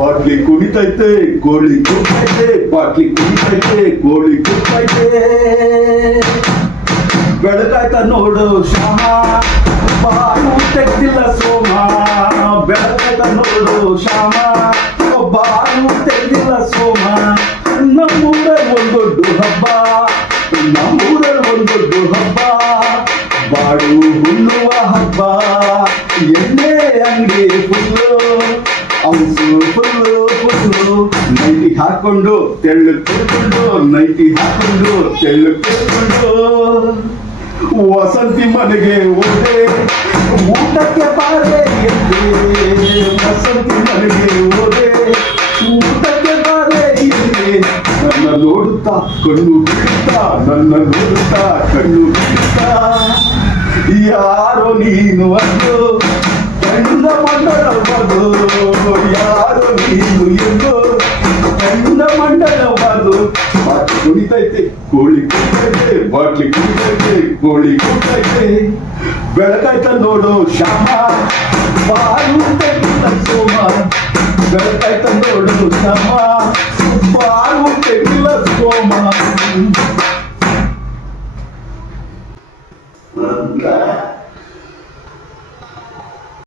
Bottle ಕುಡಿತೈತೆ ಕೋಳಿ ಕುಡ್ತೈತೆ, bottle ಕುಡಿತೈತೆ ಕೋಳಿ ಕುಡ್ತೈತೆ. ಬೆಳಗಾಯ್ತ ನೋಡು ಶ್ಯಾಮ, ಬಾನು ತೆಗ್ದಿಲ್ಲ ಸೋಮ. ಬೆಳಗಾಯ್ತ ನೋಡು ಶ್ಯಾಮ, ಬಾನು ತೆಗ್ದಿಲ್ಲ ಸೋಮ. ನಮ್ಮೂರಲ್ಲಿ ಒಂದು ದೊಡ್ಡ ಹಬ್ಬ, ನಮ್ಮೂರಲ್ಲಿ ಒಂದು ದೊಡ್ಡ ಹಬ್ಬ, ಬಾಡು ಹುಣ್ಣುವ ಹಬ್ಬ. ಎಣ್ಣೆ ಅಂಗಡಿ ಫುಲ್ಲು, ಅವಸು ಫುಲ್ಲು ಫುಲ್ಲು. ನೈಟಿ ಹಾಕೊಂಡು ತೆಳ್ಳು ಕೇಳ್ಕೊಂಡು, ನೈಟಿ ಹಾಕೊಂಡು ತೆಳ್ಳು ಕೇಳ್ಕೊಂಡು ವಸಂತಿ ಮನೆಗೆ ಹೋದೆ, ಊಟಕ್ಕೆ ಬಾರೆ ಎಂದೆ. ವಸಂತಿ ಮನೆಗೆ ಹೋದೆ, ಊಟಕ್ಕೆ ಬಾರೆ ಎಂದೆ. ನನ್ನ ನೋಡುತ್ತಾ ಕಣ್ಣು ಬಿಡುತ್ತಾ, ನನ್ನ ನೋಡುತ್ತಾ ಕಣ್ಣು ಬಿಡುತ್ತಾ, ಯಾರೋ ನೀನು ಅಂದು ಗಂಡ ಮಂಡಲವಾದು, ಯಾರೋ ನೀನು ಎಂದು ಗಂಡ ಮಂಡಲವಾದು. ಬಾಟ್ಲಿ ಕುಡಿತೈತೆ ಕೋಳಿ ಕುಡಿತೈತೆ, ಬಾಟ್ಲಿ ಕುಡಿತೈತೆ ಕೋಳಿ ಕುಡಿತೈತೆ. ಬೆಳಕಾಯ್ತ ನೋಡು ಶ್ಯಾಮ, ಬಾರು ತೆಗಿಲ್ಲ ಸೋಮ. ಬೆಳಕಾಯ್ತ ನೋಡು ಶ್ಯಾಮ, ಬಾರು ತೆಗಿಲ್ಲ ಸೋಮ.